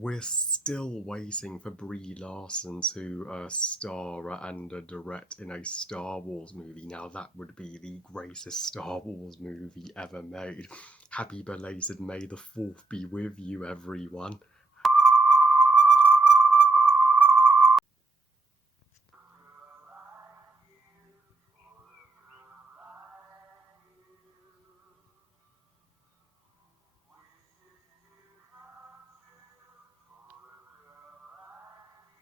We're still waiting for Brie Larson to star and direct in a Star Wars movie. Now, that would be the greatest Star Wars movie ever made. Happy belated May the 4th be with you, everyone.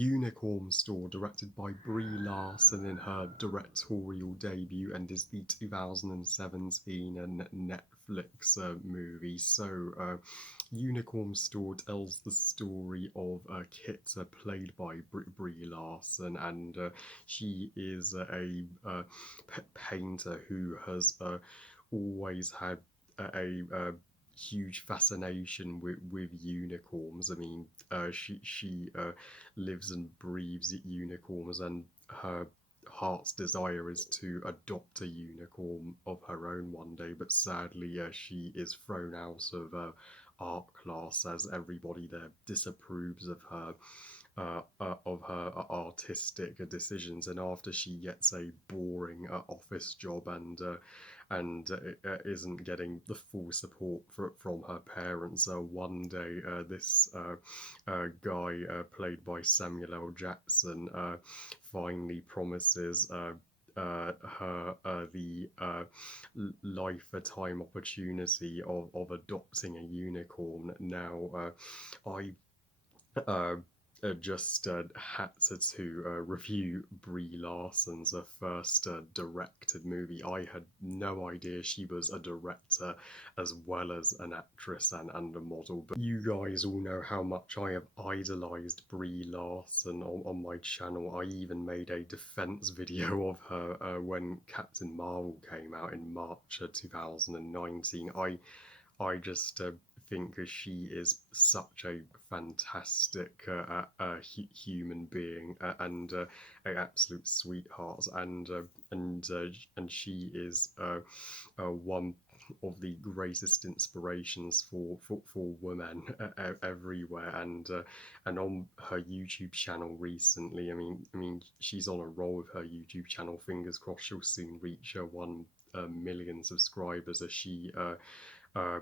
Unicorn Store, directed by Brie Larson in her directorial debut, and is the 2017 Netflix movie. Unicorn Store tells the story of Kit, played by Brie Larson, and she is a painter who has always had a huge fascination with unicorns. I mean, she lives and breathes unicorns, and her heart's desire is to adopt a unicorn of her own one day. But sadly, she is thrown out of art class as everybody there disapproves of her artistic decisions, and after she gets a boring office job and isn't getting the full support from her parents, one day this guy played by Samuel L. Jackson finally promises her the lifetime opportunity of adopting a unicorn. Now, I uh, just had to review Brie Larson's first directed movie. I had no idea she was a director as well as an actress and a model. But you guys all know how much I have idolized Brie Larson on my channel. I even made a defense video of her when Captain Marvel came out in March 2019. I just think she is such a fantastic human being, and an absolute sweetheart, and she is one of the greatest inspirations for women everywhere, and on her YouTube channel recently, I mean she's on a roll with her YouTube channel. Fingers crossed she'll soon reach 1 million subscribers, as she uh,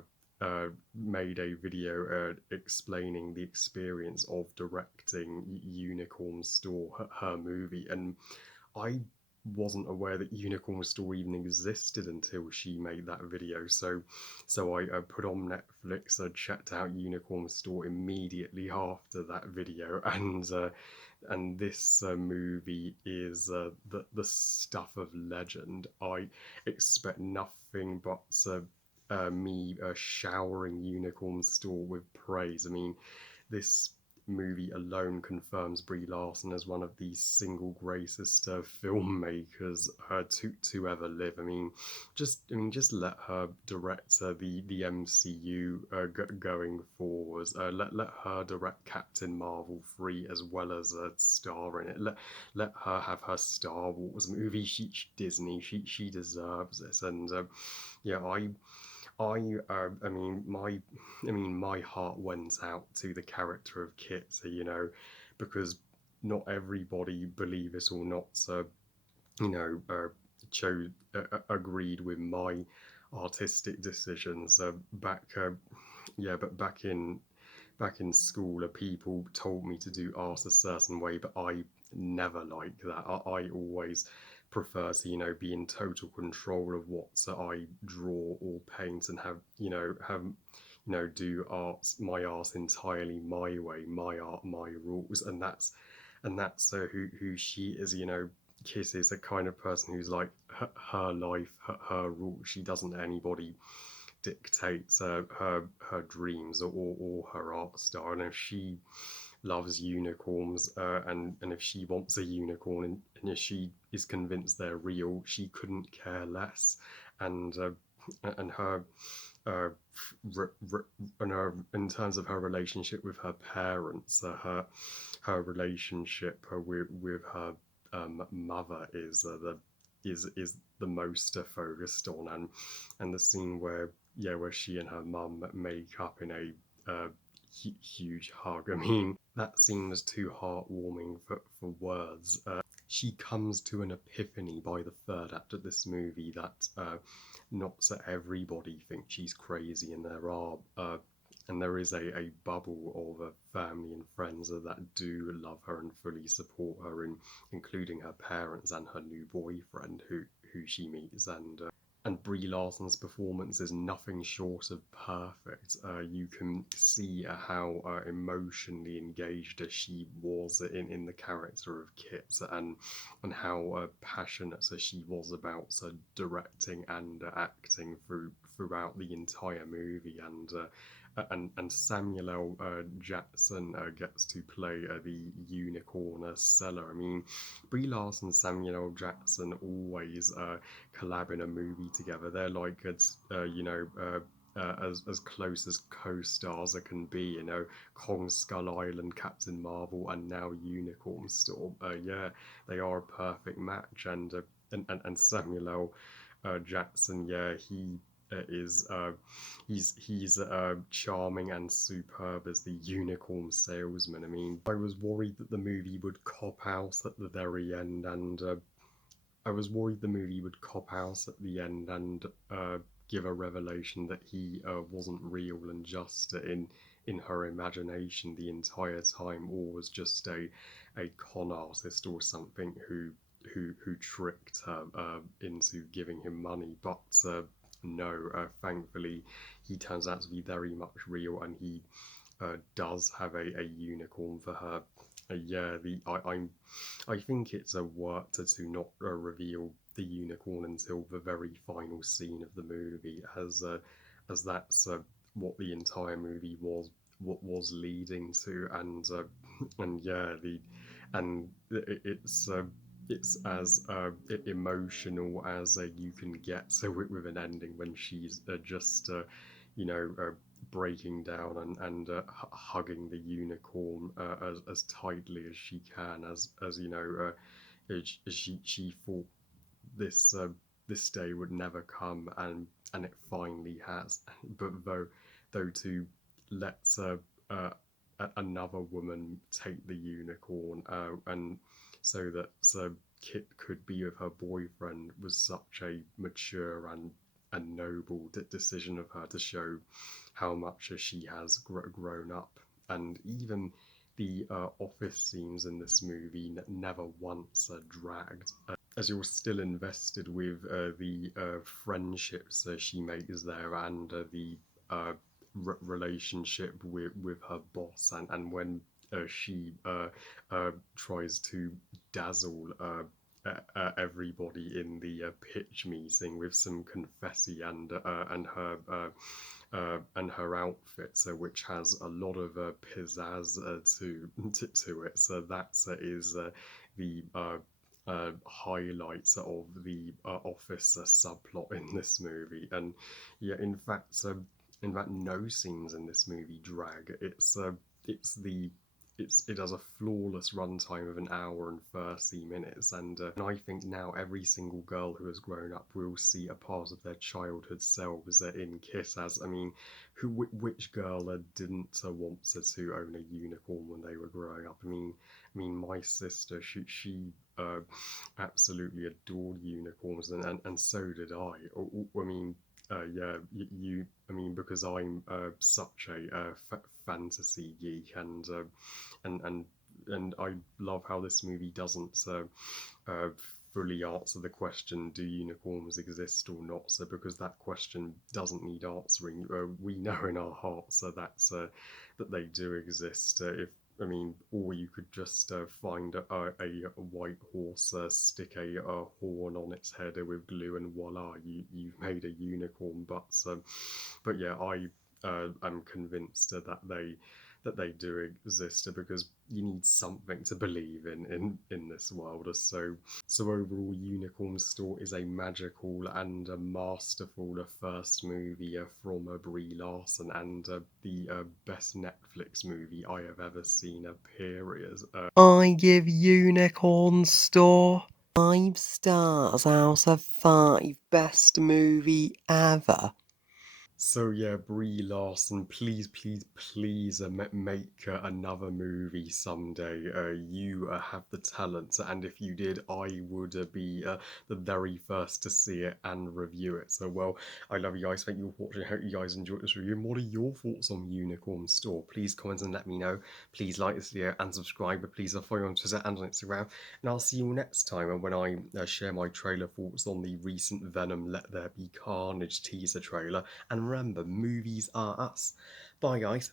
made a video explaining the experience of directing Unicorn Store, her movie, and I wasn't aware that Unicorn Store even existed until she made that video. So I put on Netflix, checked out Unicorn Store immediately after that video, and this movie is the stuff of legend. I expect nothing but me showering Unicorn Store with praise. I mean, this movie alone confirms Brie Larson as one of the single greatest filmmakers to ever live. I mean, just let her direct the MCU going forward. Let her direct Captain Marvel 3 as well as star in it. Let her have her Star Wars movie. Disney. She deserves this. And yeah, I mean, my heart went out to the character of Kit, because not everybody, believe it or not, you know, chose agreed with my artistic decisions. But back in school, people told me to do art a certain way, but I never liked that. I always prefer to, be in total control of what I draw or paint, and do my art entirely my way, my art, my rules, and that's who she is. Kiss is the kind of person who's like her life, her rules. She doesn't let anybody dictate her dreams or her art style. And if she loves unicorns, and if she wants a unicorn, and if she is convinced they're real, she couldn't care less. And her uh, in terms of her relationship with her parents, her relationship with her mother is the most focused on, and the scene where she and her mum make up in a huge hug. I mean, that scene was too heartwarming for words. She comes to an epiphany by the third act of this movie that not so everybody thinks she's crazy, and there is a bubble of family and friends that do love her and fully support her, including her parents and her new boyfriend, who she meets. And Brie Larson's performance is nothing short of perfect. You can see how emotionally engaged she was in the character of Kit, and how passionate she was about directing and acting throughout the entire movie. And Samuel L. Jackson gets to play the unicorn seller. I mean, Brie Larson and Samuel L. Jackson always collab in a movie together. They're like as close as co-stars it can be. Kong Skull Island, Captain Marvel, and now Unicorn Storm. Yeah, they are a perfect match. And Samuel L. Jackson, yeah, he is he's charming and superb as the unicorn salesman. I mean, I was worried that the movie would cop out at the very end, and I was worried the movie would cop out at the end and give a revelation that he wasn't real and just in her imagination the entire time, or was just a con artist or something who tricked her into giving him money. But no, thankfully, he turns out to be very much real, and he does have a unicorn for her. Yeah, I think it's a work to not reveal the unicorn until the very final scene of the movie, as that's what the entire movie was what was leading to. And yeah, the and it's as emotional as you can get. So with an ending when she's just you know uh, breaking down and hugging the unicorn as tightly as she can, as as she thought this this day would never come, and it finally has. But though to let another woman take the unicorn, and so that Kit could be with her boyfriend, was such a mature and noble decision of her, to show how much she has grown up. And even the office scenes in this movie never once dragged, as you're still invested with the friendships she makes there, and the uh, relationship with her boss, and when she tries to dazzle everybody in the pitch meeting with some confetti and her outfit, which has a lot of pizzazz to it. So that is the highlights of the office subplot in this movie. And yeah, in fact, no scenes in this movie drag. It's the it has a flawless runtime of an hour and 30 minutes, and I think now every single girl who has grown up will see a part of their childhood selves in Kiss. As I mean, which girl didn't want to own a unicorn when they were growing up? I mean, my sister, she absolutely adored unicorns, and so did I. I mean, yeah, I mean, because I'm such a fantasy geek, and and and I love how this movie doesn't uh, fully answer the question, do unicorns exist or not? So because that question doesn't need answering, we know in our hearts that they do exist. If I mean, or you could just find a white horse, stick a horn on its head with glue, and voila, you've made a unicorn. But yeah, I am convinced that they do exist, because you need something to believe in this world. So overall, Unicorn Store is a magical and a masterful first movie from Brie Larson, and the best Netflix movie I have ever seen. Period. I give Unicorn Store 5 stars out of 5. Best movie ever. So yeah, Brie Larson, please, please, please make another movie someday. You have the talent, and if you did, I would be the very first to see it and review it. So well, I love you guys. Thank you for watching. I hope you guys enjoyed this review. And what are your thoughts on Unicorn Store? Please comment and let me know. Please like this video and subscribe. But please follow me on Twitter and on Instagram. And I'll see you next time when I share my trailer thoughts on the recent Venom Let There Be Carnage teaser trailer. And remember, movies are us. Bye, guys.